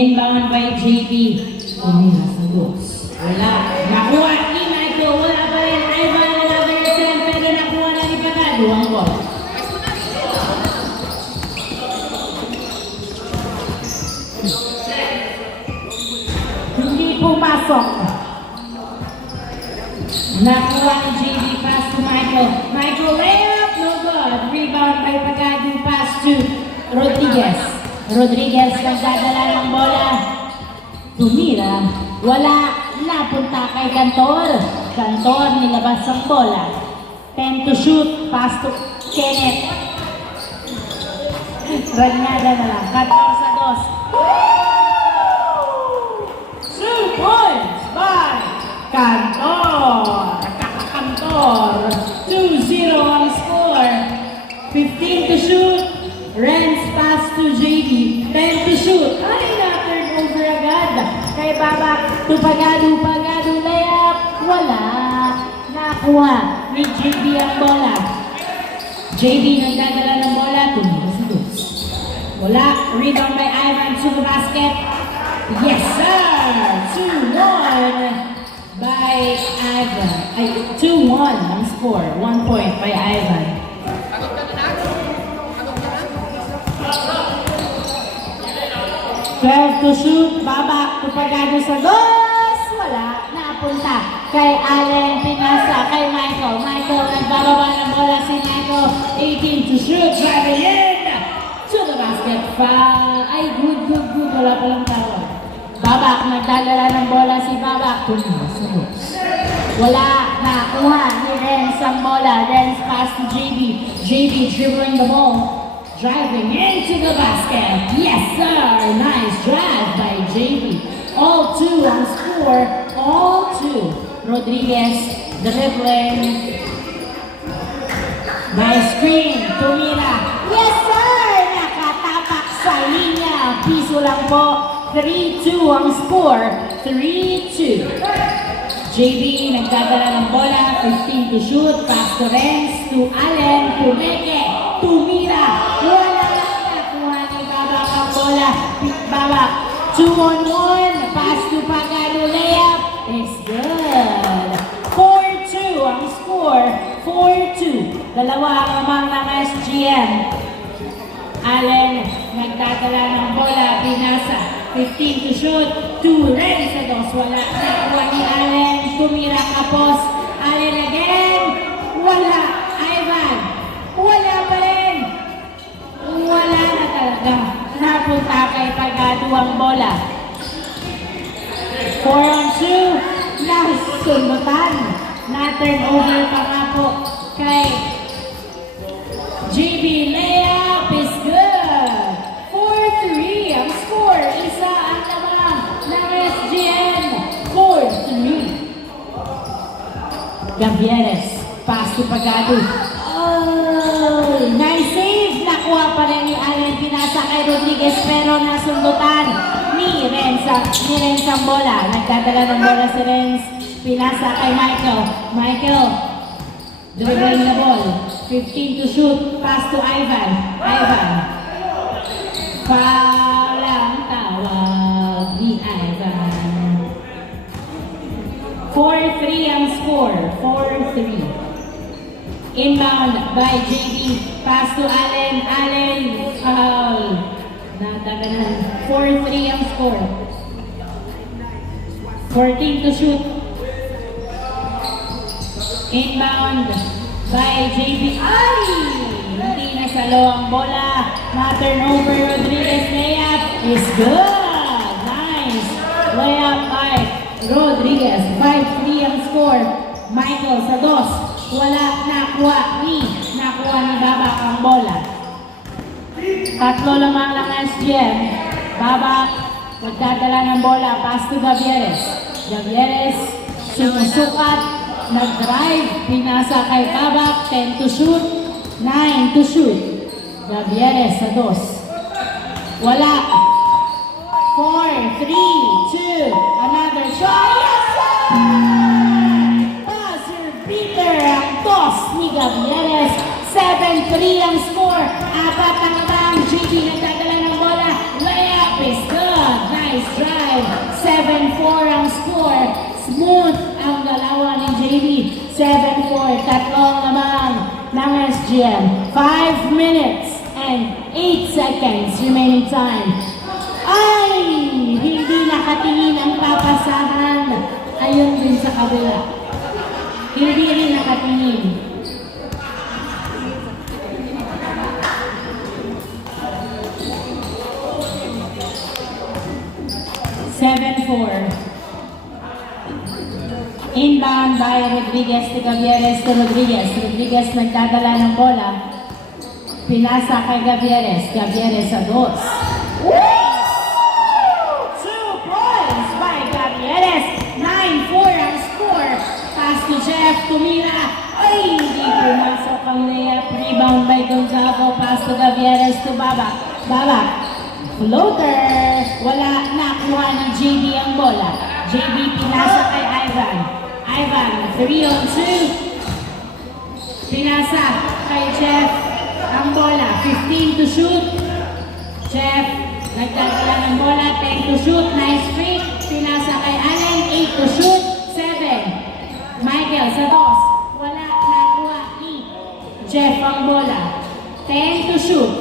Inbound by JP. Tumira sa dos. Wala. Nakuha ni Michael. Wala pa rin. Ivan, 11%. Pero nakuha na ni Pagado. Ang ball. Hindi pumasok. Nakuha ni JP. Pass to Michael. Michael, layup. No good. Rebound by Pagado. Pass to Rodriguez. Rodriguez nagdadala ng bola. Tumira. Wala. Napunta kay Cantor. Cantor nilabas ang bola. 10 to shoot. Pass to Kenneth. Ranyada na lang. Cantor sa dos. 2 points by Cantor. Cantor. 2-0 ang score. 15 to shoot. Renz pass to JD. 10 to shoot. Ay, na-turn over agad. Kay Baba. Pagado layup. Wala. Nakuha ni JD ang bola. JD nagdadala ng bola. Tumira sa dos. Wala. Rebound by Ivan to the basket. Yes, sir! 2-1 by Ivan. Ay, 2-1 ang score. 1 point by Ivan. 12 to shoot. Baba. Pagado sa dos. Wala. Napunta kay Allen. Pinasa kay Michael. Michael nagbababa ng bola si Michael. 18 to shoot. Driving in to the basket. Foul. Ay, good. Wala palang tawag. Babak. Nagdadala ng bola si Babak. Tumira sa dos. Wala. Nakuha ni Renz ang bola. Renz pass to JB. JB dribbling the ball. Driving into the basket. Yes, sir. Nice drive by JB. All two on score. All two. Rodriguez dribbling. Nice screen. Tumira. Yes, sir. Nakatapak sa linya. Piso lang po. 3-2 ang score. 3-2. JB nagdadala ng bola. 15 to shoot. Pass to Renz. To Allen. To Meke. Tumira. Wala na. Nakuha ni Babak ang bola. Babak. 2-on-1. Pass to Pagado. Layup. It's good. 4-2 ang score. 4-2. Dalawa ang amang ng SGM. Allen nagdadala ng bola. Pinasa. 15 to shoot. 2 Renz sa dos. Wala. Nakuha ni Allen. Tumira kapos. Allen again. Wala. Ivan. Wala pa rin. Wala na talaga. Napunta kay Pagado ang bola. 4-on-2. Nasundutan. Na-turn over pa nga po kay JB. Layup is good. 4-3 ang score. Isa ang lamang ng SGN. 4-3. Gavieres. Pass to Pagado. Oh, nice save. Nakuha pa rin ni Allen. Pinasa kay Rodriguez pero nasundutan ni Renz ang bola. Nagdadala ng bola si Renz. Pinasa kay Michael. Michael dribbling the ball. 15 to shoot. Pass to Ivan. Ivan. Foul ang tawag ni Ivan. 4-3 ang score. 4-3. Inbound by JB. Pass to Allen. Allen. Foul. Nataganan. 4-3 ang score. 14 to shoot. Inbound by JB. Ay! Hindi na salo ang bola. Na-turnover. Rodriguez. Layup is good. Nice. Layup by Rodriguez. 5-3 ang score. Michael sa dos. Wala. Nakuha ni Babak ang bola. Tatlo lamang ng SGM. Babak. Magdadala ng bola. Pass to Gavieres. Gavieres. Sumusukat. Nag-drive. Pinasa kay Babak. 10 to shoot. 9 to shoot. Gavieres sa dos. Wala. 4, 3, 2. Another shot. Yes, sir! Buzzer beater ang toss ni Gavieres. 7-3 ang score. Apat ang JB nagdadala ng bola. Layup is good. Nice drive. 7-4 ang score. Smooth ang dalawa ni JB. 7-4. Tatlong lamang ng SGM. 5 minutes and 8 seconds remaining time. Ay! Hindi nakatingin ang papasahan. Ayun din sa kabila. Hindi rin nakatingin. Inbound by Rodriguez to Gavieres to Rodriguez. Rodriguez nagdadala ng bola. Pinasa kay Gavieres. Gavieres sa dos. 2 points by Gavieres. 9-4 ang score. Pass to Jeff. Tumira. Ay, hindi pumasok ang layup. Rebound by Gonzago. Pass to Gavieres to Babak. Babak. Floater. Wala. Nakuha ng JB ang bola. JB pinasa kay Ivan. Ivan, 3-on-2. Pinasa kay Jeff ang bola. 15 to shoot. Jeff, nagdadala ng bola. 10 to shoot. Nice free. Pinasa kay Allen. 8 to shoot. 7. Michael sa dos. Wala. Nakuha ni Jeff ang bola. 10 to shoot.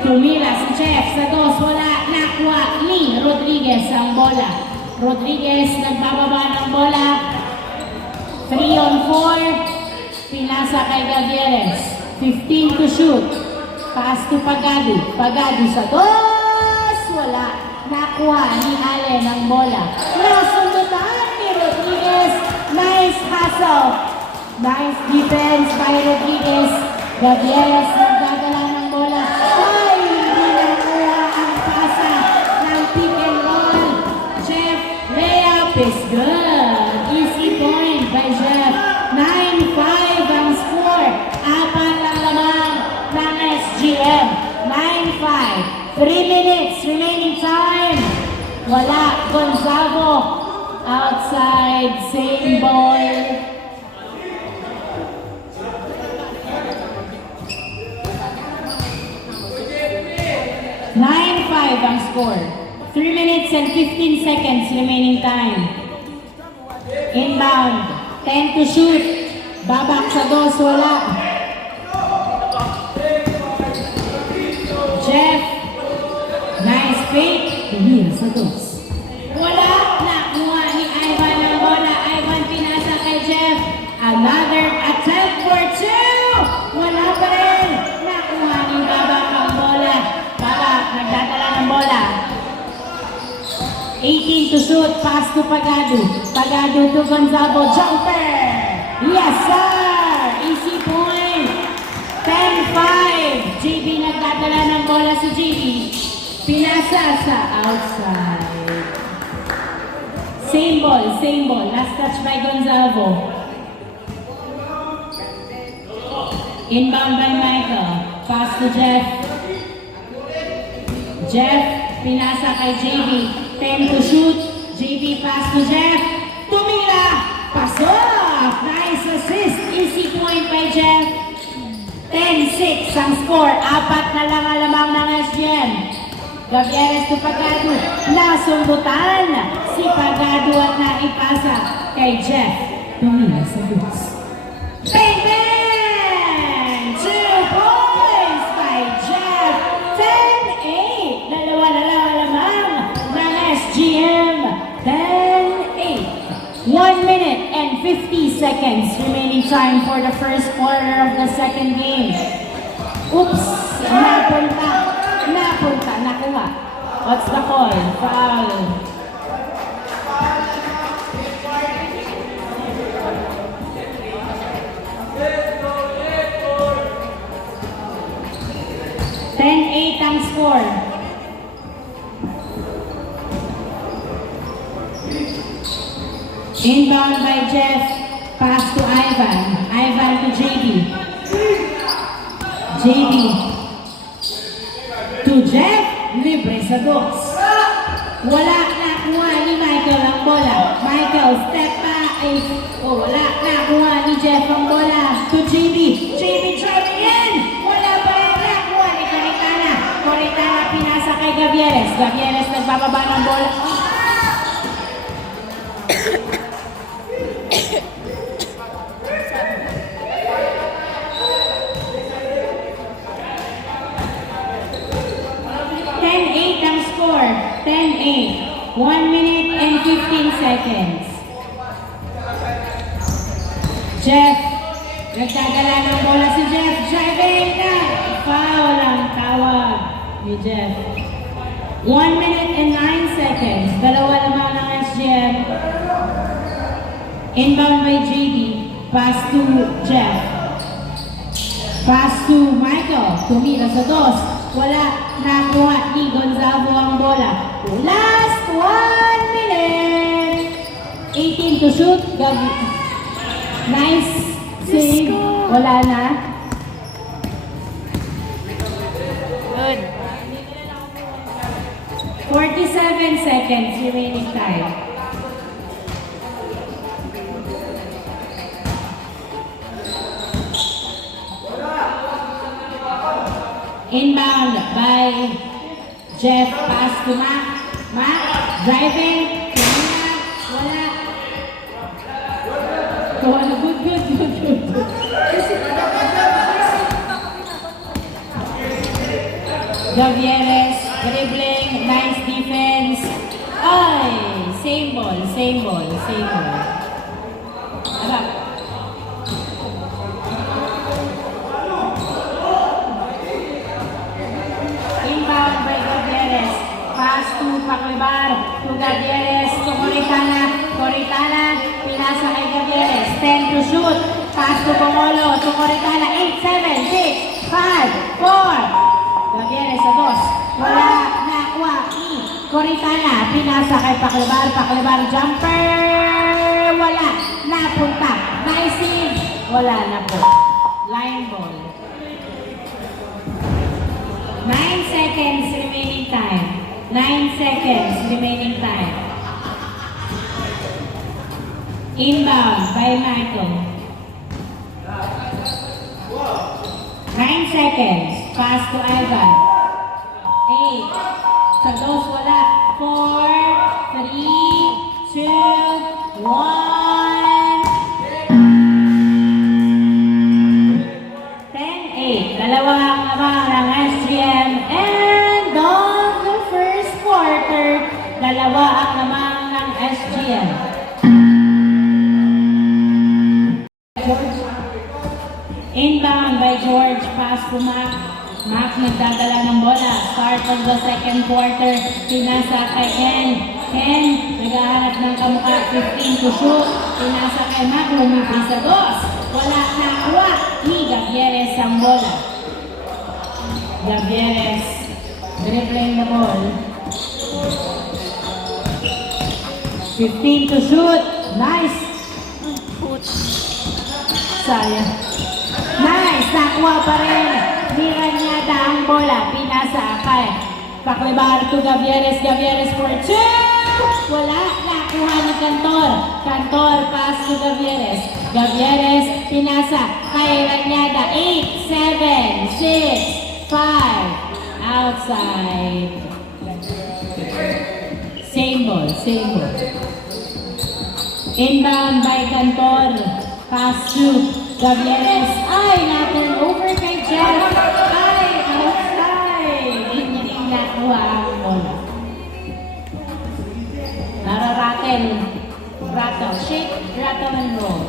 Tumira si Jeff sa dos. Wala. Nakuha ni Rodriguez ang bola. Rodriguez nagbababa ng bola. 3-on-4. Pinasa kay Gavieres. 15 to shoot. Pass to Pagado. Pagado sa dos. Wala. Nakuha ni Allen ang bola. Nasundutan ni Rodriguez. Nice hustle. Nice defense by Rodriguez. Gavieres nagdadala ng bola. Ay! Hindi nakuha ang pasa ng pick and roll. Jeff, layup is good. Easy point by Jeff. 9-5 ang score. Apat lang lamang ng SGM. 9-5. 3 minutes remaining time. Wala. Gonzago. Outside. Same ball. Ang score. 3 minutes and 15 seconds remaining time. Inbound. 10 to shoot. Babak sa dos. Wala. Jeff. Nice fake. Tumira sa dos. Wala. Nakuha ni Ivan ang bola. Ivan pinasa kay Jeff. Another attempt for 2. Wala pa rin. Nakuha ni Babak ang bola. Babak nagdadala ng bola. 18 to shoot. Pass to Pagado. Pagado to Gonzago. Jumper. Yes, sir. Easy point. 10-5. JB nagdadala ng bola si JB. Pinasa sa outside. Same ball. Same ball. Last touch by Gonzago. Inbound by Michael. Pass to Jeff. Jeff, pinasa kay JB. 10 to shoot. JB pass to Jeff. Tumira. Pasok. Nice assist. Easy point by Jeff. 10-6 ang score. Apat na lang alamang ng SGM. Gavieres to Pagado. Nasundutan si Pagado at naipasa kay Jeff. Tumira sa boots. Bang, bang! 2 points by Jeff. 10-8. Dalawa na lang alamang ng SGM. 10-8. 1 minute and 50 seconds remaining time for the first quarter of the second game. Oops! Napunta. Nakuha. What's the call? Foul. Ang score. Inbound by Jeff. Pass to Ivan. Ivan to JB. JB to Jeff. Libre sa dos. Wala nakuha ni Michael ang bola. Michael step back. Wala nakuha ni Jeff ang bola. To JB. JB driving in. Wala pa rin nakuha ni Coritana. Coritana pinasa kay Gabi. Gavieres. Gavieres nagbababa ng bola. 10-8 ang score. 10-8. 1 minute and 15 seconds. Jeff. Nagdadala ng bola si Jeff. Driving na. Foul ang tawag ni Jeff. 1 minute and 9 seconds. Dalawa naman ng SGM. Inbound by JD. Pass to Jeff. Pass to Michael. Tumira sa dos. Wala. Nakuha ni Gonzago ang bola. Last 1 minute. 18 to shoot. Nice save. Wala na. Good. 47 seconds remaining time. Inbound by Jeff. Pass to Mac. Mac driving. Wala. Wala. Good. Gavieres, dribbling, nice defense. Ay, same ball. Harap. Inbound by Gavieres. Pass to Paclebar, to Gavieres, to Coritana. Coritana, pinasa kay Gavieres. 10 to shoot. Pass to Pomolo, to Coritana. 8, 7, 6, 5, 4. Gavieres sa dos. Wala. Nakuha ni Coritana. Pinasa kay Paclebar. Paclebar jumper. Wala. Napunta. Nice save. Wala na po. Line ball. 9 seconds remaining time. 9 seconds remaining time. Inbound by Michael. 9 seconds. Pass to Ivan. 8. Sa dos, wala. 4, 3, 2, 1. 10-8. Dalawang abang ng SGM. And on the first quarter, dalawa ang lamang ng SGM. Inbound by George. Pass to Mac. Mac nagdadala ng bola. Start of the second quarter. Pinasa kay Ken. Ken naghahanap ng kamukha. 15 to shoot. Pinasa kay Mac. Lumipin sa dos. Wala nakuha ni Gavieres ang bola. Gavieres dribbling the ball. 15 to shoot. Nice. Sayang. Nice. Nakuha pa rin. Miranyada ang bola. Pinasa kay Paclebar to Gavieres. Gavieres for 2. Wala. Nakuha ni Cantor. Cantor pass to Gavieres. Gavieres pinasa kay Ranyada. 8, 7, 6, 5. Outside. Same ball. Inbound by Cantor. Pass to Gavieres. Ay, natin over kay Jeff. Ay, outside. Hindi nakuha ang bola. Rattle. Shake, rattle and roll.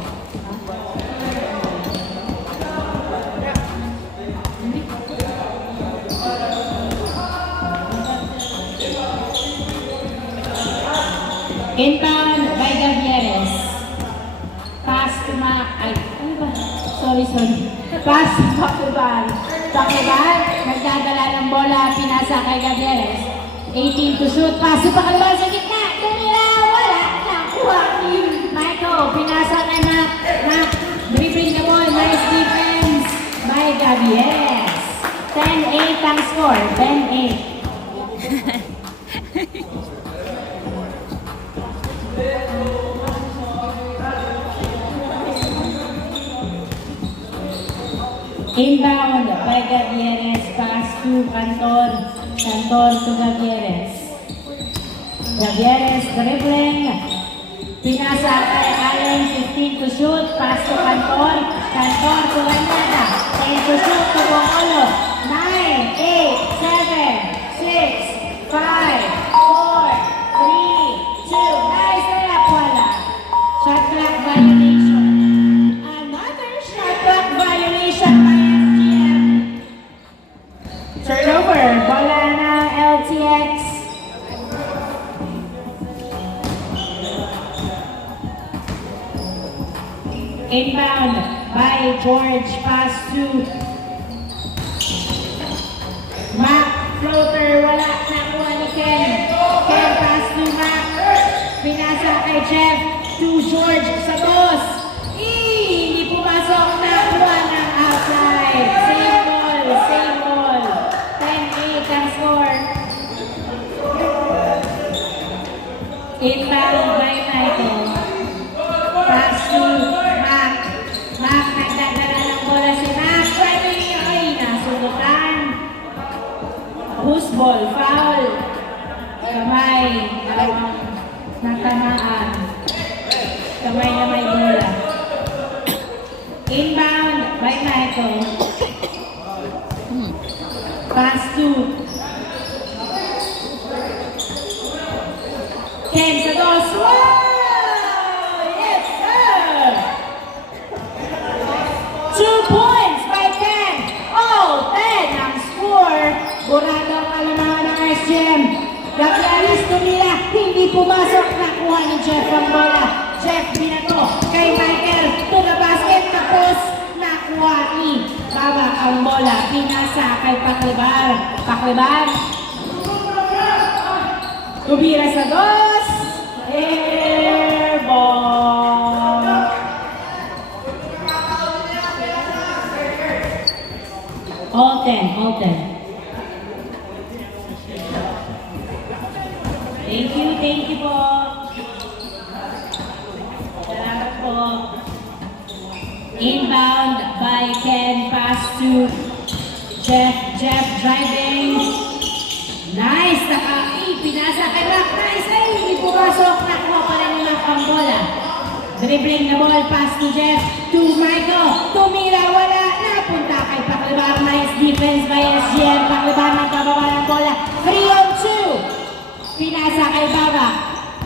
Inbound by Gavieres. Pass to Mac. Sorry. Pass to Paclebar. Paclebar, nagdadala ng bola, pinasa kay Gavieres. 18 to shoot. Pass to Paclebar sa gitna. Tumira, wala. Nakuha ni Michael. Pinasa kay Mac. Mac, dribbling the ball. Nice defense by Gavieres. 10-8 ang score. 10-8. Inbound by Gavieres, pass to Cantor. Cantor to Gavieres. Gavieres dribbling. Pinasa kay Allen, 15 to shoot. Pass to Cantor. Cantor to Ranada. 10 to shoot to Bongolo. 9, 8, 7, 6, 5, 4, 3, 2. Nice layup, wala. Shot clock violation. Another shot clock violation by SGM. Turnover. Bola ng LTX. Inbound by George. Pass to Mac. Floater. Wala. Nakuha ni Ken. Ken pass to Mac. Pinasa kay Jeff. To George sa boss. Hindi pumasok. Nakuha ng outside. Same ball. Same ball. 10-8 ang score. Inbound by Michael. Pass to Mac. Mac, nagdadala ng bola si Mac. Ay, nasunutan. Who's ball? Foul. Kamay. Natamaan. Kamay na may bola. Inbound by Michael. Pass to Ken sa dos. Wow! Yes, sir! 2 points by Ken. All 10 ang score. Burado ang kalamahan ng SGM. Gavieres tumira. Hindi pumasok. Nakuha ni Jeff ang bola. Jeff binato kay Michael. To the basket. Tapos nakuha ni Baba ang bola. Pinasa kay Paklibar. Paklibar. Tumira sa dos. Airball. All 10, all 10. Thank you po. Salamat po. Inbound by Ken, pass to Jeff. Jeff driving. Nice, pinasa kay Mac. Nice, ay, hindi pumasok. Nakuha pa rin ni Mac ang bola. Dribbling na ball, pass to Jeff. To Michael. Tumira, wala. Napunta kay Paklibar. Nice defense by SGM. Paklibar nagkababa ng bola. 3 on 2. Pinasa kay Baba.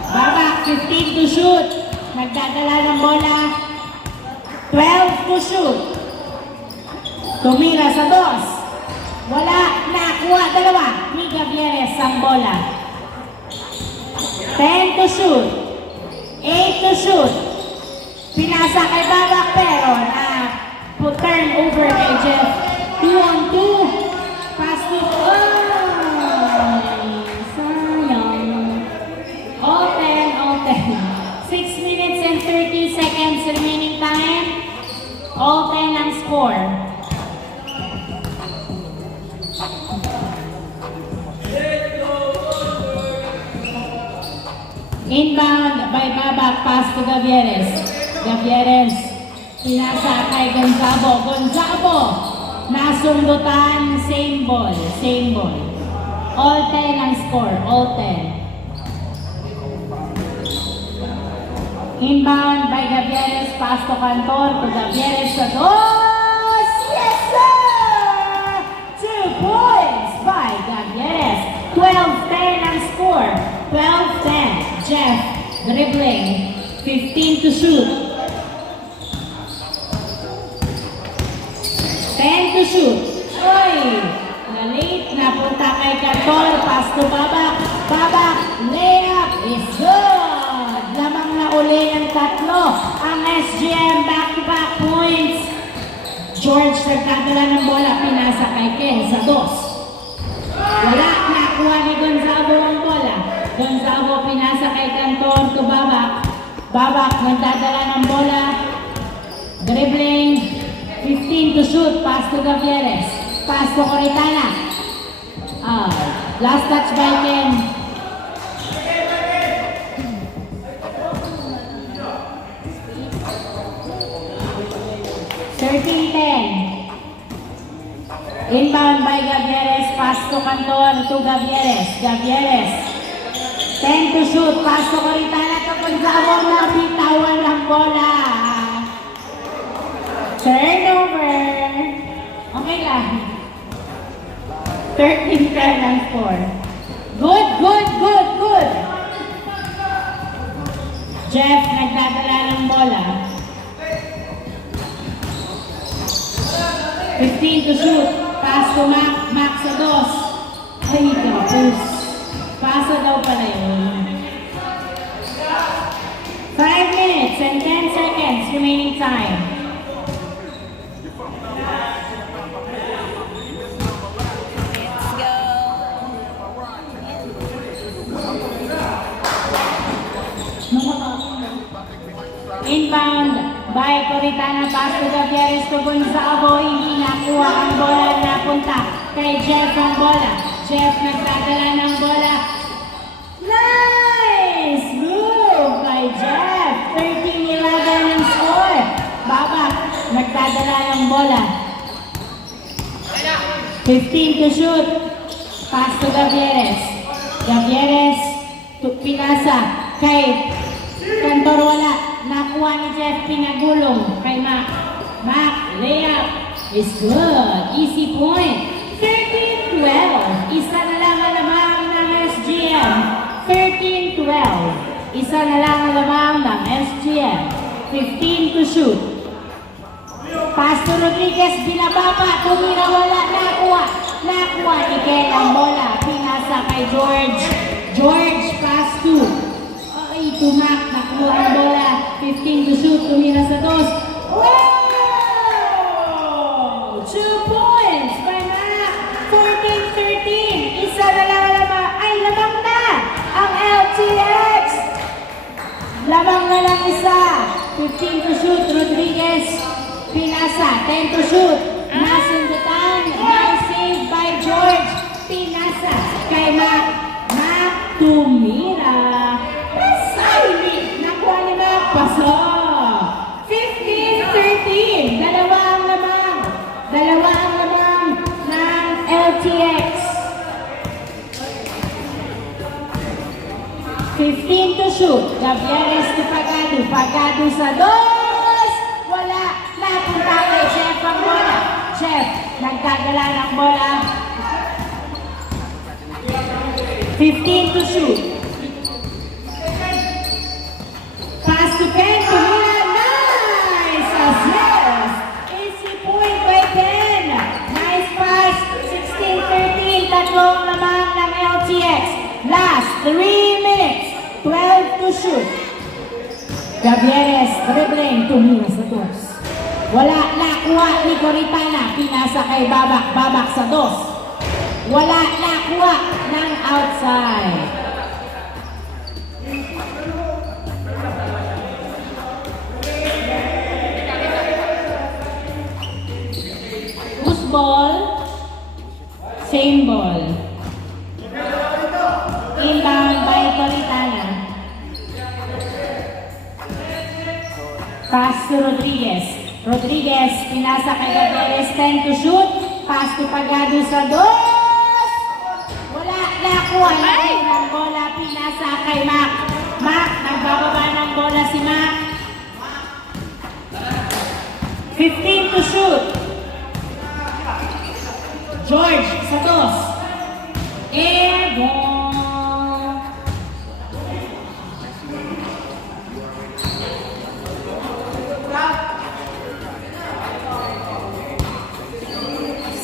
Baba, 15 to shoot. Nagdadala ng bola. 12 to shoot. Tumira sa dos. Wala. Nakuha dalawa ni Gavieres ang bola. 10 to shoot. 8 to shoot. Pinasa kay Baba pero turn over kay Jeff. 2 on 2. Pass to sayang. All 10, all 10. 6 minutes and 30 seconds remaining time. All 10 ang score. Inbound by Babak, pass to Gavieres. Gavieres, pinasa kay Gonzalo. Gonzalo, nasundutan, same ball, same ball. All 10 ang score, all 10. Inbound by Gavieres, pass to Cantor, to Gavieres sa dos. Yes, sir! 2 points by Gavieres. 12-10 ang score. 12-10. Jeff dribbling. 15 to shoot. 10 to shoot. Oy! Na-late. Napunta kay Cantor. Pass to Babak. Babak. Layup is good. Lamang na uli ng tatlo. Ang SGM back-to-back points. George nagdadala ng bola. Pinasa kay Ken sa dos. Wala. Nakuha ni Gonzalo ang bola. Gonzalo pinasa kay Cantor to Babak. Babak nagdadala ng bola. Dribbling. 15 to shoot. Pass to Gavieres. Pass to Coritana. Last touch by Ken. Inbound by Gavieres, pass to Canton to Gavieres. Gavieres. 10 to shoot, pass to Coritana to Gonzalo, nabitawan ng bola. Turnover. Okay lang. 13-10 ang score. Good, good, good, good. Jeff, nagdadala ng bola. 15 to shoot. Pass to Mac. Mac sa dos. Ay, kapos. Pasa daw pala yun. 5 minutes and 10 seconds remaining time. Let's go. Inbound by Coritana, pass to Gavieres to Gonzalo, hindi nakuha ang bola, napunta kay Jeff ang bola. Jeff nagdadala ng bola. Nice move by Jeff. 13-11 ang score. Babak, nagdadala ng bola. 15 to shoot. Pass to Gavieres. Gavieres to pinasa kay Cantor, wala. Nakuha ni Jeff, pinagulong kay Mac. Mac, layup is good. Easy point. 13-12. Isa na lang ang lamang ng SGM. 13-12. Isa na lang ang lamang ng SGM. 15 to shoot. Pass to Rodriguez, binababa, tumira, wala, nakuha. Nakuha ni Ken ang bola. Pinasa kay George. George, pass to. Ay, tumak, nakuha ang bola. 15 to shoot, tumira sa dos. Wow! 2 points by Mac. 14-13. Isa na lang lamang. Ay, lamang na ang LTX. Lamang na lang isa. 15 to shoot, Rodriguez. Pinasa, 10 to shoot. Nasundutan. Nice save by George. Pinasa kay Mac. Mac, tumira. Nasali. Nakuha ni Mac. Paso. 15-13. Dalawa ang lamang. Dalawa ang lamang ng LTX. 15 to shoot. Gavieres to Pagado. Pagado sa dos. Wala. Napunta kay Jeff ang bola. Jeff, nagdadala ng bola. 15 to shoot. Pass to Ken. Tumira. Nice assist. Easy point by Ken. Nice pass. 16-13. Tatlong lamang ng LTX. Last 3 minutes. 12 to shoot. Gavieres, dribbling, tumira sa dos. Wala, nakuha ni Coritana. Pinasa kay Babak. Babak sa dos. Wala, nakuha ng outside. Whose ball? Same ball. Inbound by Coritana. Pass to Rodriguez. Rodriguez, pinasa kay Gavieres, 10 to shoot. Pass to Pagado sa dos. Wala, nakuha ng bola, pinasa kay Mac. Mac, nagbababa ng bola si Mac. 15 to shoot. George sa dos. Airborne.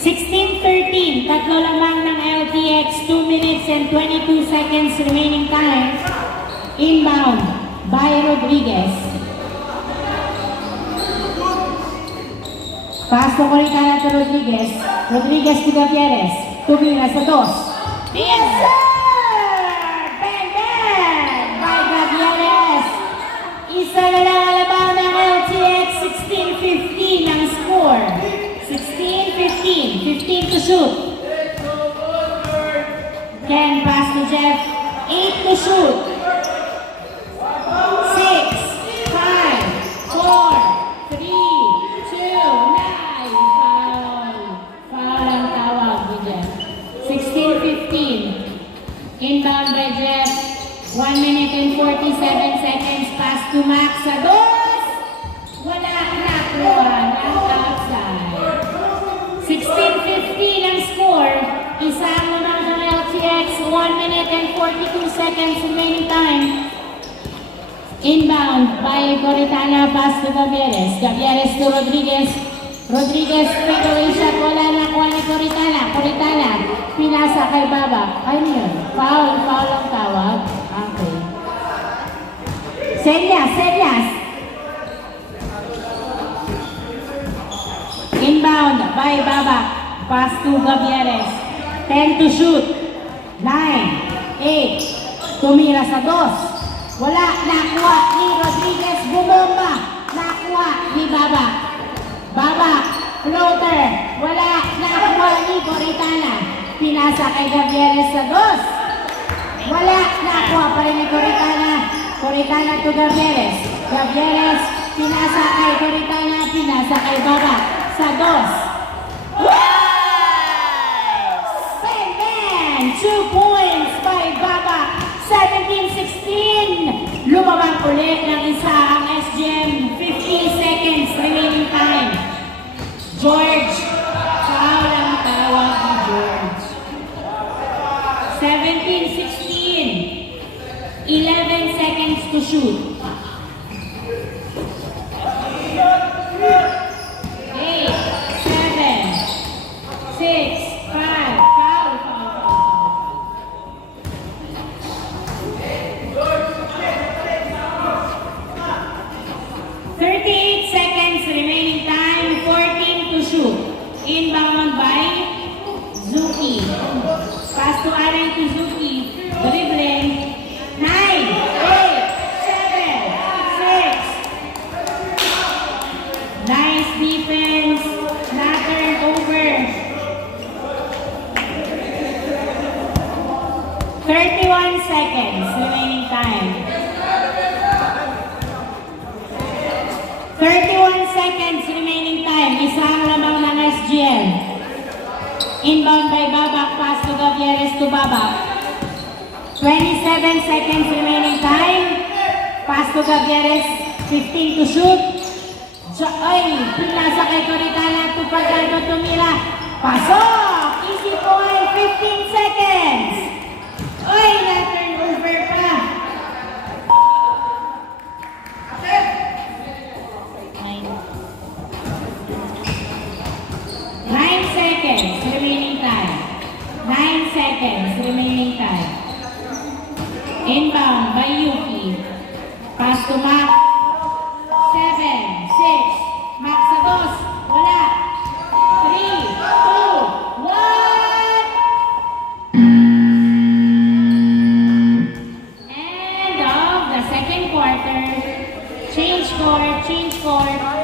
16-13, tatlo lamang ng LTX, 2 minutes and 22 seconds remaining time. Inbound by Rodriguez. Pass to Coritana to Rodriguez. Rodriguez to Gavieres. Tumira sa dos. Yes, sir! Bang, bang! By Gavieres. Isa na lang ang laban ng LTX, 16-15 ang score. 16-15. 15 to shoot. Ken pass to Jeff. 8 to shoot. 6, 5, 4, 3, 2, 9. Foul. Foul ang Max sa dos. Wala nakuha ng outside. 16-15 ang score. Isang unang ng LTX, 1 minute and 42 seconds remaining time. Inbound by Coritana, pass to Gavieres. Gavieres to Rodriguez. Rodriguez, straight away shot. Wala nakuha ni Coritana. Coritana, pinasa kay Baba. Ano yun? Foul ang tawag. Okay. Serias. Inbound by Baba. Pass to Gavieres. 10 to shoot. 9, 8. Tumira sa dos. Wala. Nakuha ni Rodriguez. Bumomba. Nakuha ni Baba. Baba. Floater. Wala. Nakuha ni Coritana. Pinasa kay Gavieres sa dos. Wala. Nakuha pa rin ni Coritana. Coritana to Gavieres. Gavieres. Pinasa kay Coritana. Pinasa kay Baba. Sa dos. And 2 points by Baba. 17-16. Lumabang ulit ng isa ang SGM. 15 seconds remaining time. George. Foul ang tawag ni George. 17-16. 11 seconds to shoot. 8, 7, 6, 5. Foul. 38 seconds remaining time. 14 to shoot. Inbound by Zuki. Pass to Alan to Zuki. Dribbling. 9, 8, 7, 6. Nice defense. Not turned over. 31 seconds remaining time. 31 seconds remaining time. Isang lamang ng SGM. Inbound by Babak. Pass to Gavieres to Babak. 27 seconds remaining time. Pass to Gavieres. 15 to shoot. Ay, pinasa kay Coritana to Pagano tumira. Pasok! Easy point. 15 seconds. Ay, na-turn over pa. 9 seconds remaining time. 9 seconds remaining time. Inbound by Yuki. Pass to Mac. 7, 6. Mac sa dos. Wala. 3, 2, 1. End of the second quarter. Change score.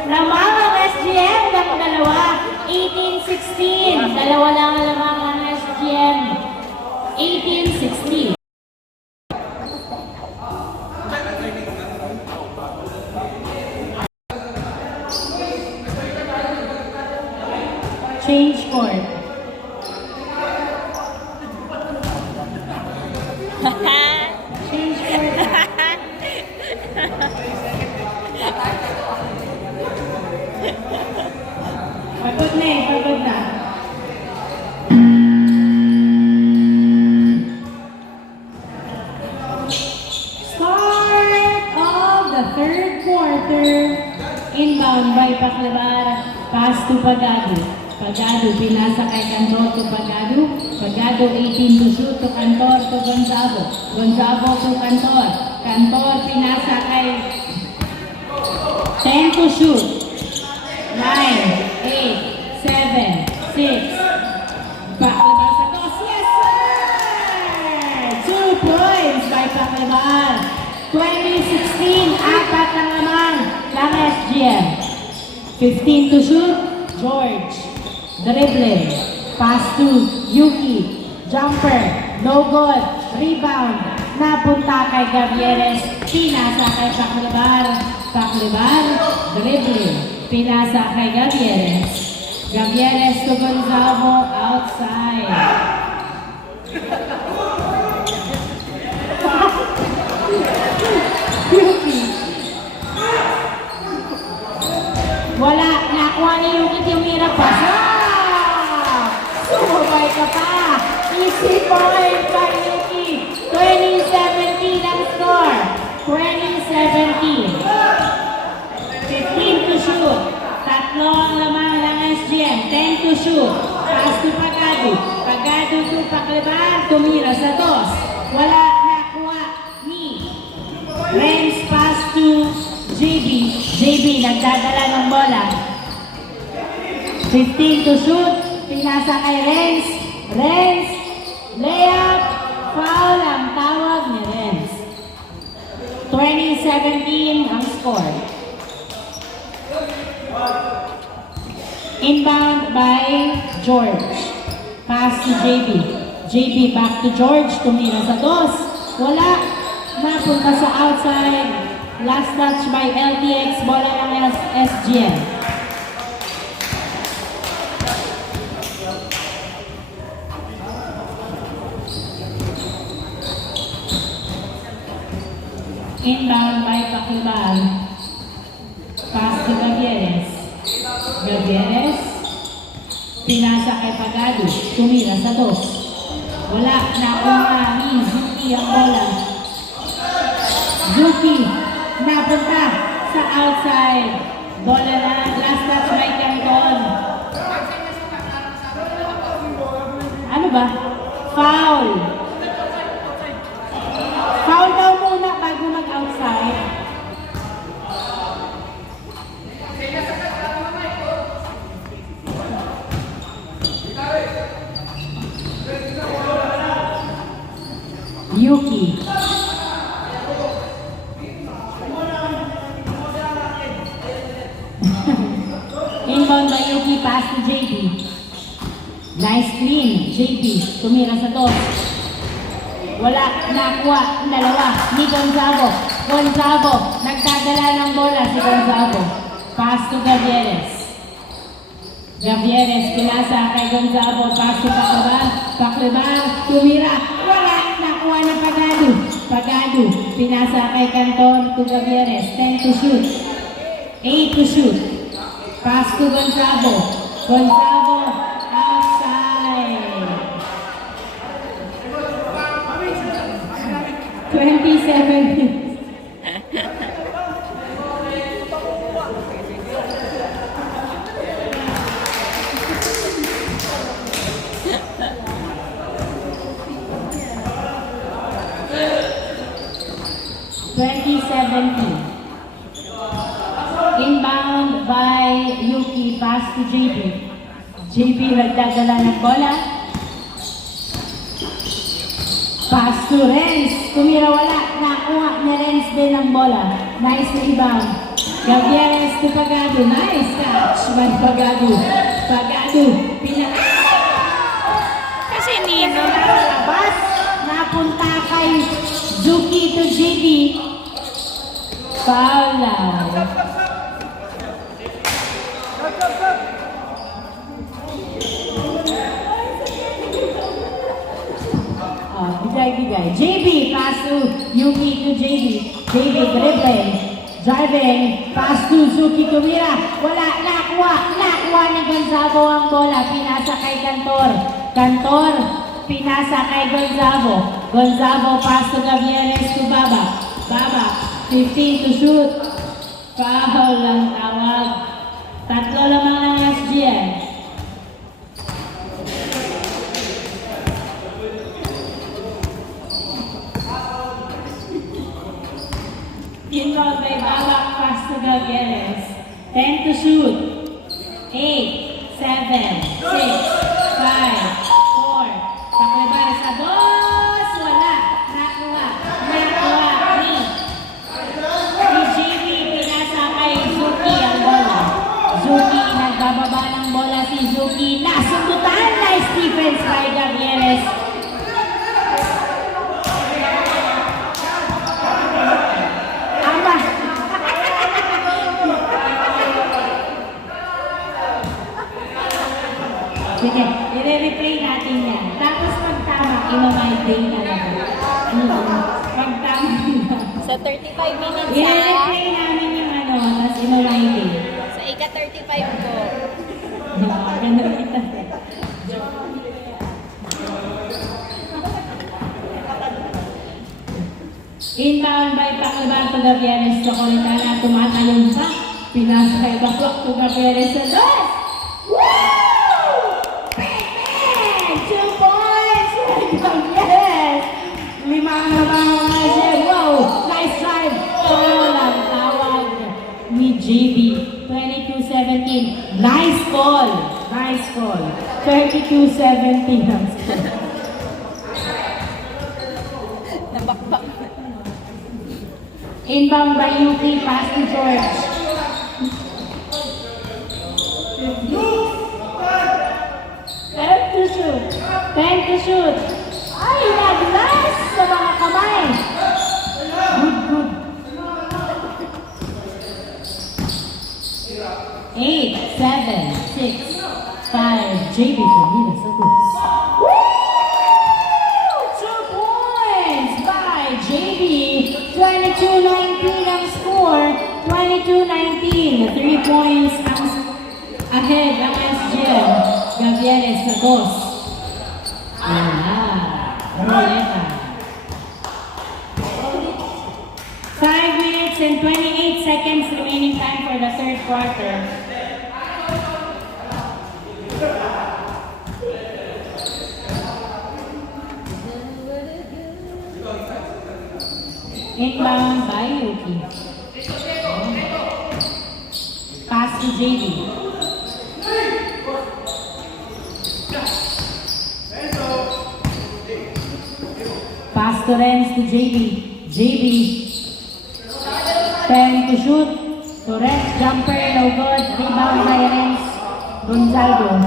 Lamang ang SGM ng dalawa. 18-16. Dalawa lang ang lamang ang SGM. 18-16. Change court. Change court. Pagod na. Start of the third quarter. Inbound by Paclabar. Pass to Pagado. Pagado, pinasa kay Cantor to Pagado. Pagado, 18 to shoot to Cantor to Gonzalo. Gonzalo to Cantor. Cantor, pinasa kay 10 to shoot. 9, 8, 7, 6. Paclabar sa toss. Yes, sir! 2 points by Paclabar. 20-16, apat ang lamang ng SGM. 15 to shoot. George. Dribbling. Pass to Yuki. Jumper. No good. Rebound. Napunta kay Gavieres. Pinasa kay Paclabar. Paclabar. Dribbling. Pinasa kay Gavieres. Gavieres to Gonzalo. Outside. Yuki. nakuha ni Yuki tumira pa. Sumubay ka pa. Easy point kay Yuki. 20-17 ang score. 20-17. 15 to shoot. Tatlo ang lamang ng SGM. 10 to shoot. Pass to Pagado. Pagado to Paclaban. Tumira sa dos. Wala nakuha ni Renz. Pass to JB. JB nagdadala ng bola. 15 to shoot. Pinasa kay Renz. Renz. Layup. Foul ang tawag ni Renz. 20-17 ang score. Inbound by George. Pass to JB. JB back to George. Tumira sa dos. Wala. Napunta sa outside. Last touch by LTX. Bola ng SGM. Inbound by Paclaban. Pass to Gavieres. Gavieres. Pinasa kay Pagado. Tumira sa dos. Wala. Nakuha ni Zuki ang bola. Zuki. Napunta sa outside. Bola na. Last touch by Canton. Ano ba? Foul. Foul daw muna bago mag-outside. Yuki. Inbound by Yuki, pass to JB. Nice clean. JB, tumira sa dos. Wala, nakuha, dalawa, ni Gonzago. Gonzago, nagdadala ng bola si Gonzago. Pass to Gavieres. Gavieres, pinasa kay Gonzago. Pass to Paclaban. Paclaban, tumira. Wala, nakuha ng Pagado. Pagado, pinasa kay Canton to Gavieres. 10 to shoot. 8 to shoot. Pass to Gonzago. Gonzago, outside. 27. Inbound by Yuki, pass to JB. JB nagdadala ng bola. Pass to Renz. Tumira wala. Nakuha ni Renz din ang bola. Nice rebound. Gavieres to Pagado. Nice catch by Pagado. Pagado. Kasi Nino. Labas. Napunta kay Zuki to JB. Foul lang. Bigay. JB, pass to Yuki to JB. JB, dribbling. Driving, pass to Zuki Tumira. Wala, nakuha ni Gonzago ang bola. Pinasa kay Cantor. Cantor, pinasa kay Gonzago. Gonzago, pass to Gavieres to Baba. Baba, 15 to shoot. Foul lang tawag. Tatlo lamang ng SGM. Inbound by Balak, pass to Gavieres. 10 to shoot. 8, 7, 6, 5, 4. Paclaban sa dos. Wala. Nakuha ni JB. Pinasa kay Zuki ang bola. Zuki, nagbababa ng bola si Zuki. Nasundutan. Nice defense by Gavieres. Sige, i-replay natin yan. Tapos pag tama, i-my-day na lang. Pag tama Sa 35 minutes ha. i-replay namin yung ano, tapos i-my-day. Sa ika 35 ko. Ganda kita. Inbound by Panglaban to Gavieres to Coritana, tumatayong pa. Pinasa kay Baklok to Gavieres sa dos. Woo! Bang! 2 points for Gavieres. 5 ang nabaho nga siya. Wow! Nice drive. Foul ang tawag ni JB. 22-17. Nice call. Nice call. 32-17 ang score. Nabakbak. Inbound by Yuki, pass to George. Time to shoot. Time to shoot. Ay, naglas sa mga kamay. Good, good. 8, 7, 6, 5. JB Camila Santos. Woo! 2 points by JB. 22-19 ang score. 22-19. 3 points ang ahead ang SGM. Gavieres sa dos. Roleta. 5 minutes and 28 seconds remaining time for the third quarter. Inbound by Yuki. Pass to JB. Pass to Renz to JB. JB. 10 to shoot. So Renz jumper, no good. Rebound by Renz Gonzalo.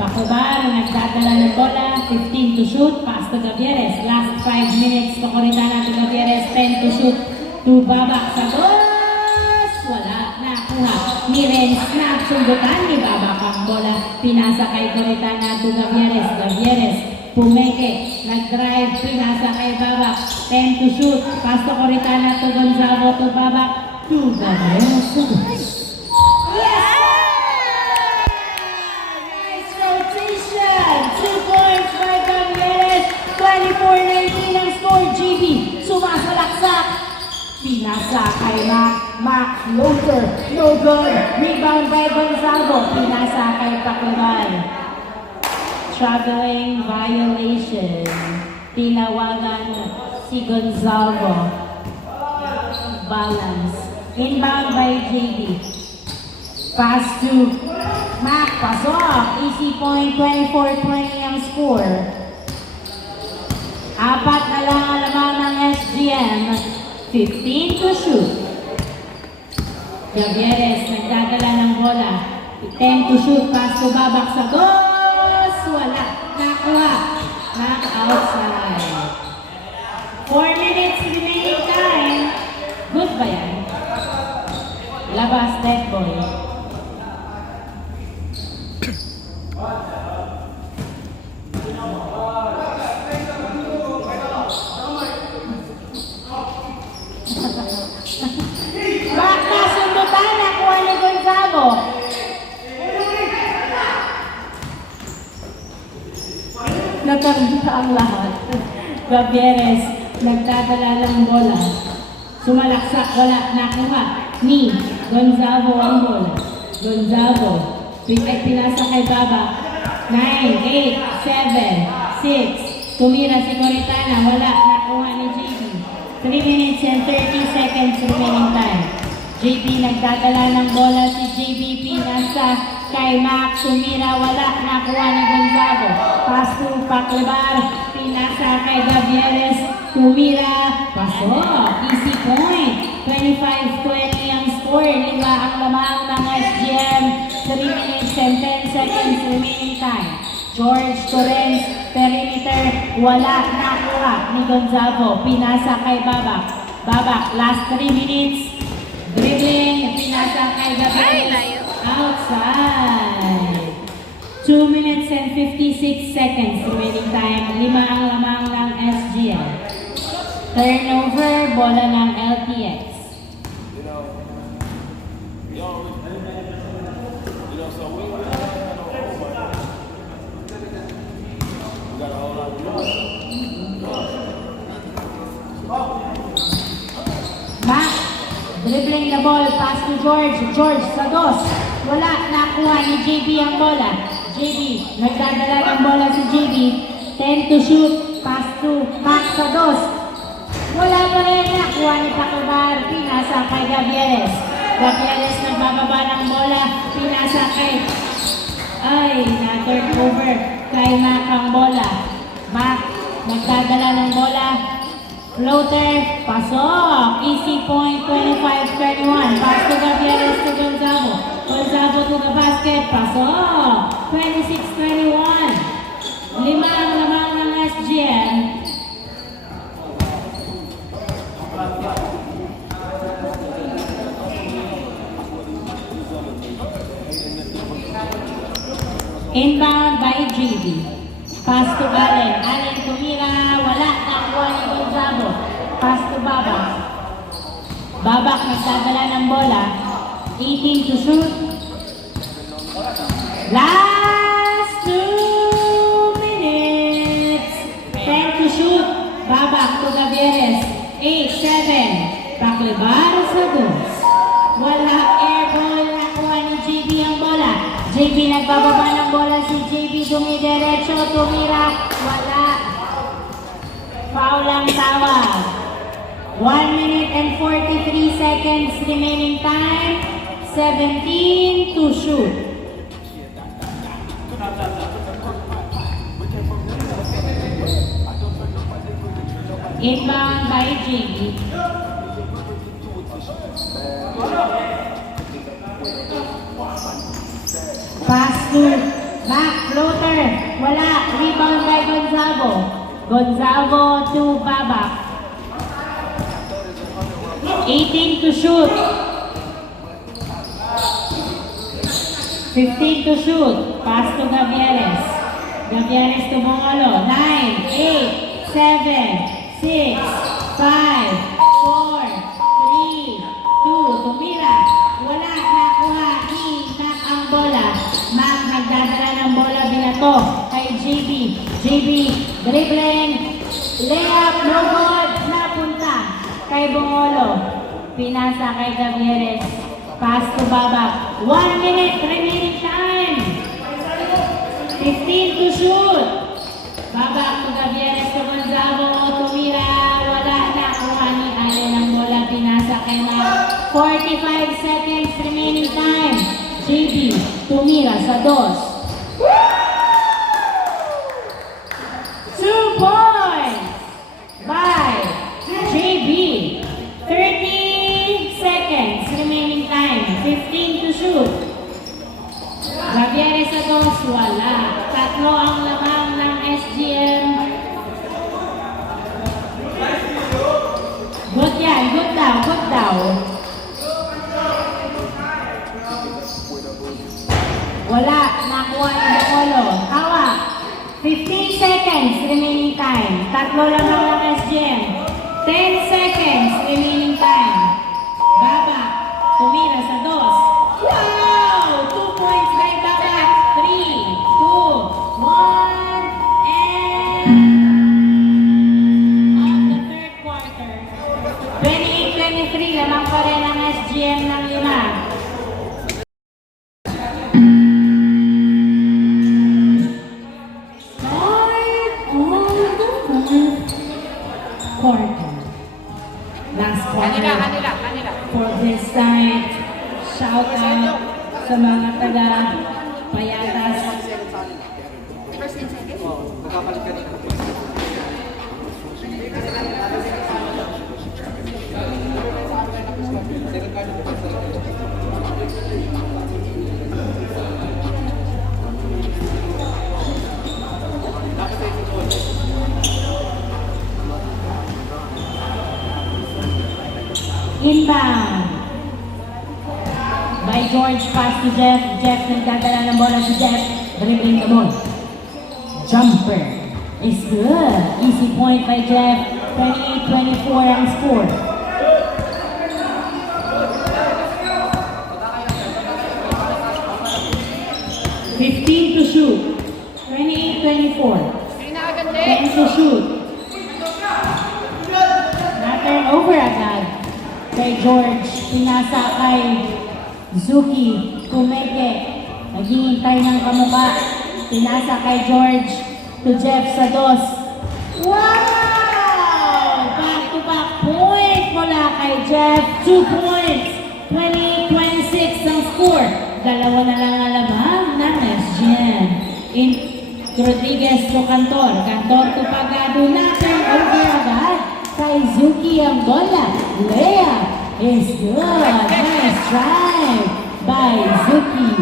Pakubar, nagdadala ng bola. 15 to shoot. Pass to Gavieres. Last 5 minutes to Coritana to Gavieres. 10 to shoot. To Babak sa dos. Wala. Nakuha ni Renz. Nagsundutan ni Babak ang bola. Pinasa kay Coritana to Gavieres. Gavieres. Pumeke. Nag-drive. Pinasa kay Babak. 10 to shoot. Pass to Coritana to Gonzalo to Babak. To Gavieres. Nice rotation. 2 points for Gavieres. 24-19 ang score. JB. Sumasalaksak. Pinasa kay Mac Loader. No good. Rebound by Gonzalo. Pinasa kay Pakuman. Traveling violation. Tinawagan si Gonzalo. Balance. Inbound by JB. Pass to Mac. Pasok. Easy point. 24-20 ang score. 4 na lang ang lamang ng SGM. 15 to shoot. Gavieres nagdadala ng bola. 10 to shoot. Pass to Babak sa dos. Wala. Nakuha. Knock outside. 4 minutes remaining time. Good ba yan? Labas, dead boy. Back na sundutan. Nakuha ni Gonzalo. Nakarita ang lahat. Gavieres nagdadala ng bola. Sumalaksak. Wala. Nakuha ni Gonzalo ang bola. Gonzalo. Pinasa kay Baba. 9, 8, 7, 6. Tumira si Coritana. Wala. Nakuha ni JB. 3 minutes and 30 seconds remaining time. JB nagdadala ng bola. Si JB pinasa kay Mac. Tumira. Wala. Nakuha ni Gonzalo. Pass to Paclebar. Pinasa kay Gavieres. Tumira. Pasok. Easy point. 25-20 ang score. 5 ang lamang ng SGM. 3 minutes and 10 seconds remaining time. George Torrens, perimeter, wala, nakuha ni Gonzalo. Pinasa kay Babak. Babak, last 3 minutes. Dribbling, pinasa kay Gavieres. Outside. 2 minutes and 56 seconds remaining time. 5 ang lamang ng SGM. Turnover, bola ng LTX. Mac, dribbling the ball, pass to George. George sa dos. Wala, nakuha ni JB ang bola. JB, nagdadala ng bola si JB. 10 to shoot, pass to Mac sa dos. Wala pa rin, nakuha ni Tacobar. Pinasa kay Gavieres. Gavieres nagbababa ng bola. Pinasa kay... Ay, na-turn over kay Mac ang bola. Mac, nagdadala ng bola. Floater, pasok. Easy point, 25-21. Pass to Gavieres to Gonzalo. Gonzalo to the basket. Pasok. 26-21. Lima ang lamang ng SGN. Inbound by JB. Pass to Allen. Allen tumira. Wala. Nakuha ni Gonzalo. Pass to Babak. Babak nagdadala ng bola. 18 to shoot. Last 2 minutes. 10 to shoot. Babak to Gavieres. 8-7. Tacobar sa dos. Wala. Air ball. Nakuha ni JB ang bola. JB nagbababa ng bola si JB dumidiretso, tumira, wala. Foul ang tawag. 1 minute and 43 seconds remaining time. 17 to shoot. Inbound by JB. Pass to Mac, floater. Wala. Rebound by Gonzalo. Gonzalo to Babak. 18 to shoot. 15 to shoot. Pass to Gavieres. Gavieres to Bongolo. 9, 8, 7, 6, 5, 4, 3, 2. Tumira. Wala. Nakuha ni Mac ang bola. Mac nagdadala ng bola, binato kay JB. JB, dribbling, layup, no good, napunta kay Bongolo. Pinasa kay Gavieres. Pass to Babak. 1 minute remaining time. 15 to shoot. Babak to Gavieres to Gonzalo. Tumira, wala, nakuha ni Allen ang bola. Pinasa kay Mac. 45 seconds remaining time. JB, tumira sa dos. 2 points by JB. 30 seconds remaining time. 15 to shoot. Gavieres sa dos, wala. Tatlo ang lamang ng SGM. Good yan, good daw, good daw. Wala, nakuha ni Bongolo. Hawak. 15 seconds remaining time. Tatlo lang ng SGM. 10 seconds remaining time. Baba, tumira sa dos. Wow! 2 points by Baba. 3, 2, 1, and on the third quarter. 28-23, lamang pa rin ang SGM ng 5. Quarter. Last quarter for this side. Shout out sa mga taga Payatas. First and second. Inbound by George, pass to Jeff. Jeff nagdadala ng bola si Jeff. Dribbling the ball. Jumper is good. Easy point by Jeff. 28-24 ang score. Ay, nakaganda 10 to shoot. Na-turn over agad. Kay George, pinasa kay Zuki, Kumeke. Naghihintay ng kamuka. Pinasa kay George to Jeff sa dos. Wow! Back-to-back point mula kay Jeff. 2 points. 20-26 ang score. Dalawa na lang alamang ng SGN. In Rodriguez to Cantor. Cantor to Pagado. Na-turn over agad. Kay Zuki ang bola. Layup is good. Nice drive by Zuki.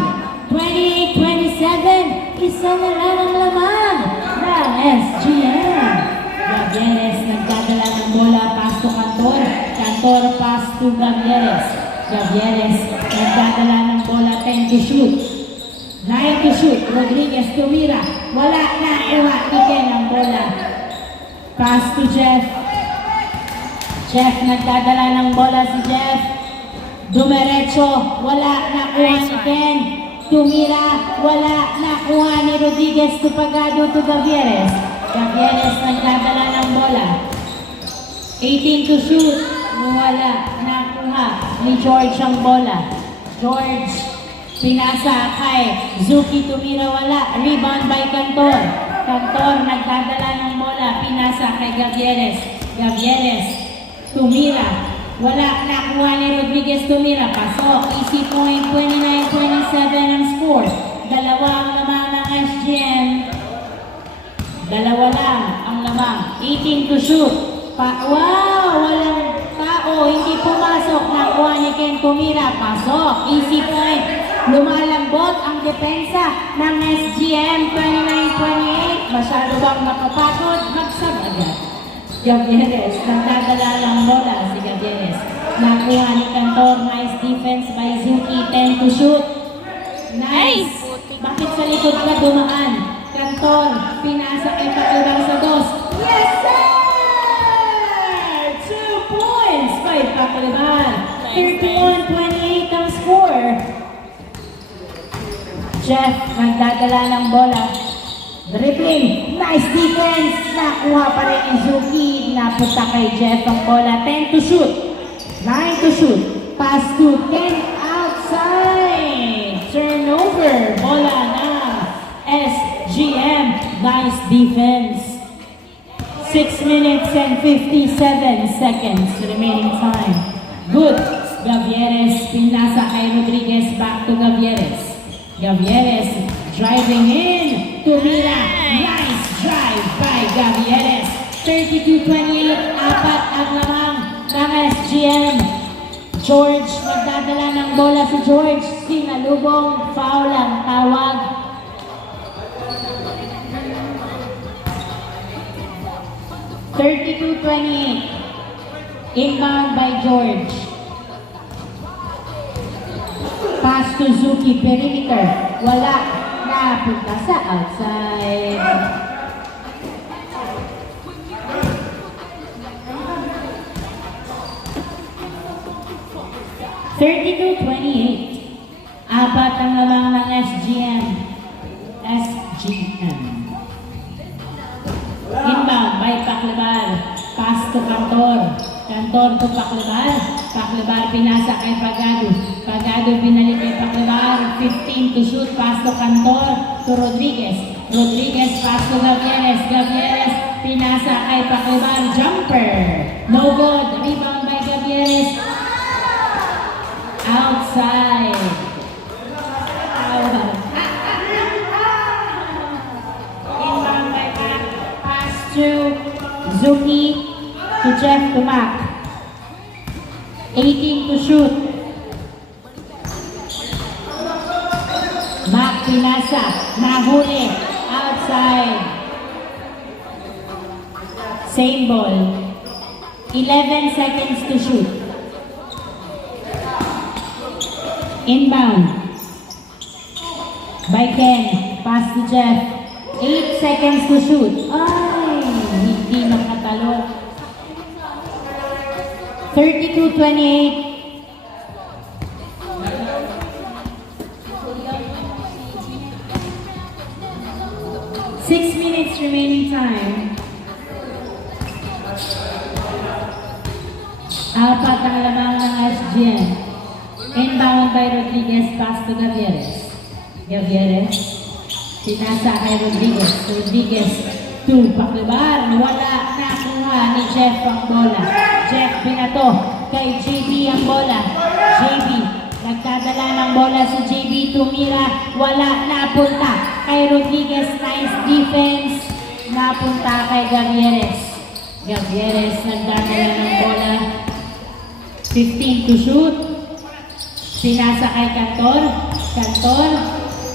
28-27. Isa na lang ang lamang ng SGN. Gavieres nagdadala ng bola. Pass to Cantor. Cantor pass to Gavieres. Gavieres nagdadala ng bola. 10 to shoot. 9 to shoot. Rodriguez to Mira. Wala na. Iwakikin ang bola. Pass to Jeff. Jeff nagdadala ng bola si Jeff. Dumiretso. Wala. Nakuha ni Ken. Tumira. Wala. Nakuha ni Rodriguez to Pagado to Gavieres. Gavieres nagdadala ng bola. 18 to shoot. Wala. Nakuha ni George ang bola. George. Pinasa kay Zuki. Tumira. Wala. Rebound by Cantor. Cantor nagdadala ng bola. Pinasa kay Gavieres. Gavieres. Tumira. Wala. Nakuha ni Rodriguez. Tumira. Pasok. Easy point. 29-27 ang score. Dalawa ang lamang ng SGN. Dalawa lang ang lamang. 18 to shoot. Wow! Walang tao. Hindi pumasok. Nakuha ni Ken Tumira. Pasok. Easy point. Lumalambot ang depensa ng SGN. 29-28. Masyado bang napapagod? Magsab agad. Gavieres. Nagdadala ng bola si Gavieres. Nakuha ni Cantor. Nice defense by Zuki. 10 to shoot. Nice. Bakit sa likod ka dumaan? Cantor. Pinasa kay Pakibang sa dos. Yes, sir! 2 points by Pakibang. 31-28 ang score. Jeff. Nagdadala ng bola. Dribbling. Nice defense. Nakuha pa rin ni Zuki. Napunta kay Jeff ang bola. 10 to shoot. 9 to shoot. Pass to Ken outside. Turnover. Bola na SGM. Nice defense. 6 minutes and 57 seconds remaining time. Good. Gavieres. Pinasa kay Rodriguez. Back to Gavieres. Gavieres driving in. Tumira. Nice drive by Gavieres. 32-28. Apat ang lamang ng SGN. George. Magdadala ng bola si George. Sinalubong. Foul ang tawag. Inbound by George. Pass to Zuki. Perimeter. Wala. Napunta sa outside. Apat ang lamang ng SGN. Inbound by Paklebar. Pass to Cantor. Cantor to Paklebar. Paklebar pinasa kay Pagado. Pagado binalik kay Paklebar. 15 to shoot. Pass to Cantor to Rodriguez. Rodriguez pass to Gavieres. Gavieres pinasa kay Paklebar. Jumper. No good. Rebound by Gavieres. Outside. Inbound by Pak. Pass to Zuki to Jeff to Mac. 18 to shoot. Mac pinasa. Nahuli. Outside. Same ball. 11 seconds to shoot. Inbound by Ken. Pass to Jeff. 8 seconds to shoot. Ay, hindi makatalo. 32-28. 6 minutes remaining time. Apat ang lamang ng SGN. Inbound by Rodriguez, pass to Gavieres. Gavieres, pinasa kay Rodriguez. Rodriguez, 2, Paklibar. Wala, nakuha ni Jeff ang bola. Jeff pinato kay JB ang bola. JB, nagdadala ng bola si JB, tumira. Wala, napunta kay Rodriguez. Nice defense. Napunta kay Gavieres. Gavieres, nagdadala ng bola. 15 to shoot. Pinasa kay Cantor. Cantor.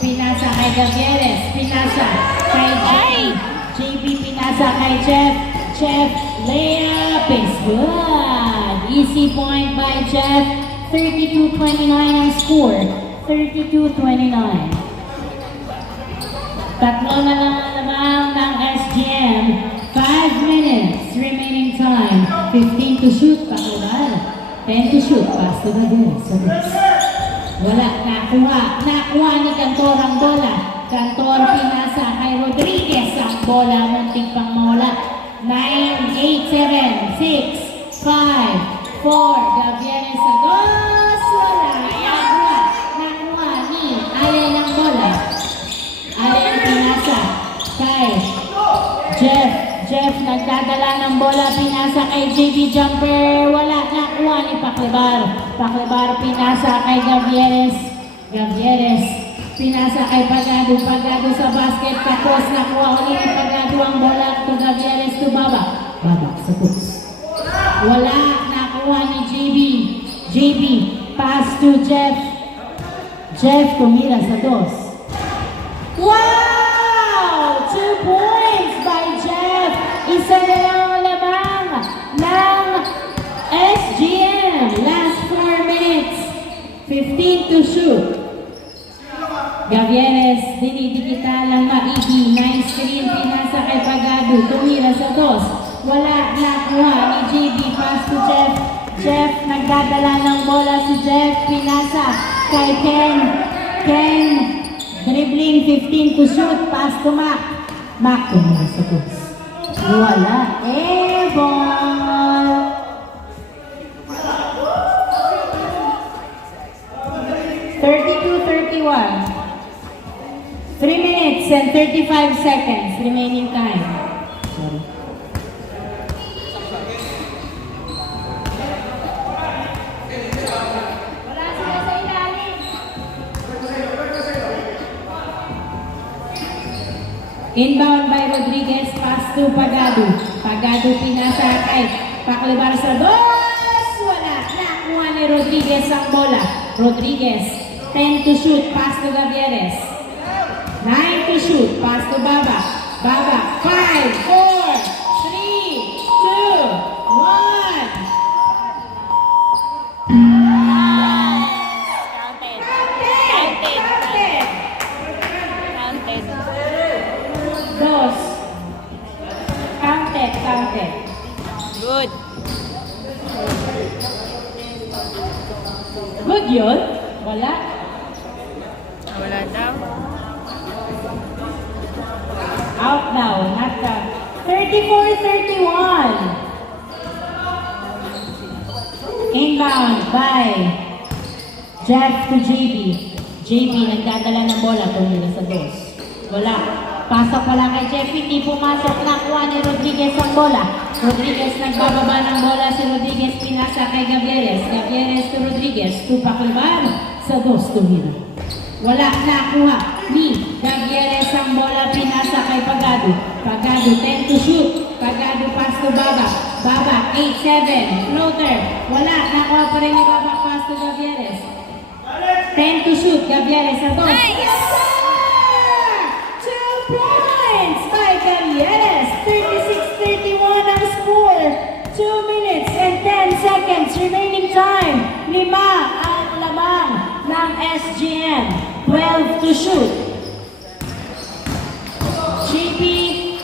Pinasa kay Gavieres. Pinasa kay JB. Pinasa kay Jeff. Jeff. Layup is good. Easy point by Jeff. 32-29 ang score. 32-29. Tatlo na lang ang lamang ng SGM. 5 minutes remaining time. 15 to shoot. Pakilala. 10 to shoot. Pass to Gavieres. Wala. Nakuha ni Cantor ang bola. Cantor pinasa kay Rodriguez ang bola. Muntik pang mawala. 9, 8, 7, 6, 5, 4. Gavieres sa dos. Wala. Nakuha ni Allen ang bola. Allen pinasa kay Jeff. Jeff nagdadala ng bola. Pinasa kay JB Jumper. Wala. Nakuha ni Paklibar. Paklibar pinasa kay Gavieres. Gavieres pinasa kay Pagado. Pagado sa basket. Tapos nakuha ulit ni Pagado ang bola to Gavieres to Baba. Baba sa puts. Wala. Nakuha ni JB. JB pass to Jeff. Jeff tumira sa dos. Wow! 2 points by Jeff. Isa na lang ang lamang ng SGM. Last 4 minutes. 15 to shoot. Gavieres, dinidikita lang maigi. Nice screen, pinasa kay Pagado. Tumira sa dos. Wala, nakuha ni JB. Pass to Jeff. Jeff, nagdadala ng bola si Jeff. Pinasa kay Ken. Ken, dribbling, 15 to shoot. Pass to Mac. Mac, tumira sa dos. Wala. Ball. 32-31. 3 minutes and 35 seconds remaining time. Sorry. Wala sila sa ilalim. Inbound by Rodriguez, pass to Pagado. Pagado pinasa kay Paklibar sa dos. Wala. Nakuha ni Rodriguez ang bola. Rodriguez, 10 to shoot, pass to Gavieres. 9 to shoot, pass to Baba. Baba, 5, 4, 3, 2, 1. Dos. Counted. Good. Good yun? Wala. Wala daw. Out now, not the 34-31. Inbound by Jeff to JB. JB nagdadala ng bola, tumira sa dos. Wala. Pasok pala kay Jeff, hindi pumasok. Nakuha ni Rodriguez ang bola. Rodriguez nagbababa ng bola. Si Rodriguez pinasa kay Gavieres. Gavieres to Rodriguez. Tupak Libar sa dos, tumira. Wala, nakuha ni Gavieres ang bola. Pinasa kay Pagado. Pagado, 10 to shoot. Pagado, pass to Baba. Baba, 8-7. Floater. Wala, nakuha pa rin ni Baba. Pass to Gavieres. 10 to shoot. Gavieres sa dos. Nice! 2 points by Gavieres. 36-31 ang score. 2 minutes and 10 seconds remaining time. 5 ang lamang ng SGM. 12 to shoot. JB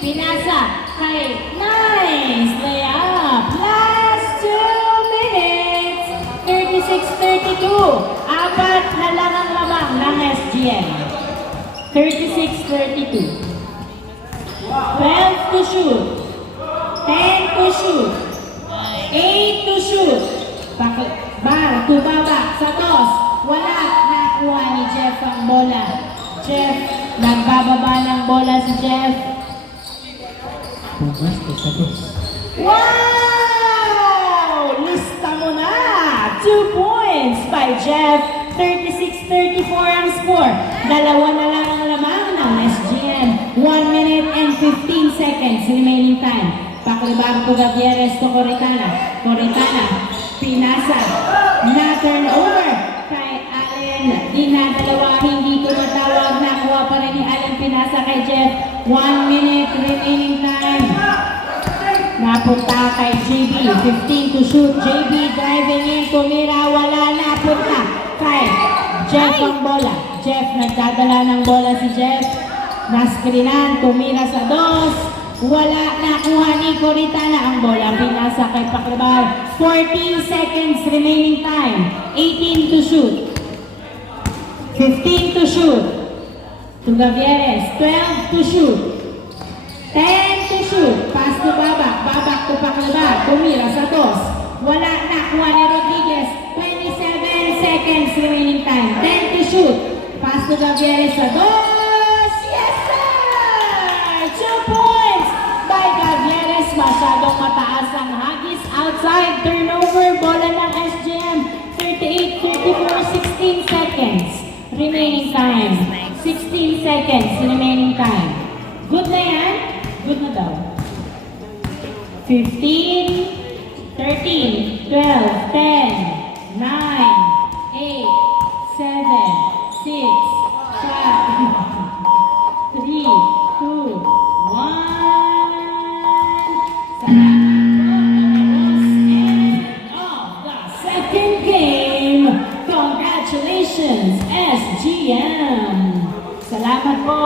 pinasa kay nice layup. Last 2 minutes. 36-32. Apat na lang ang lamang ng SGM. 36-32. 12 to shoot. 10 to shoot. 8 to shoot. Bar, tubaba, sa toss. Wala, nakuha ni Jeff ang bola. Jeff, nagbababa ng bola si Jeff. Wow! Lista mo na! 2 points by Jeff. 36-34 ang score. Dalawa na lang ang lamang ng SGM. 1 minute and 15 seconds remaining time. Paklibag to Gavieres to Coritana. Coritana, pinasa. Na turnover kay Allen. Dinadalawa, hindi tumatawag. Nakuha pa rin ni Allen, pinasa kay Jeff. 1 minute remaining time. Napunta kay JB. 15 to shoot. JB driving in. Tumira. Wala. Napunta kay Jeff ang bola. Jeff, nagdadala ng bola si Jeff. Naskrinan. Tumira sa dos. Wala. Nakuha ni Coritana ang bola. Pinasa kay Paklabal. 14 seconds remaining time. 18 to shoot. 15 to shoot. To Gavieres. 12 to shoot. 10 to shoot. Pass to Babak. Babak to Paklabal. Tumira sa dos. Wala. Nakuha ni Rodriguez. 27 seconds remaining time. 10 to shoot. Pass to Gavieres sa dos. Yes, sir! 2 points by Gavieres. Masyadong mataas ang hagis. Outside turnover. Bola ng SGM. 38-34. 16 seconds remaining time. 16 seconds remaining time. Good na yan? Good na daw. 15, 13, 12, 10, 9, 8, 7, 6, 5, 3, 2, 1. End of the second game. Congratulations, SGM. Salamat po.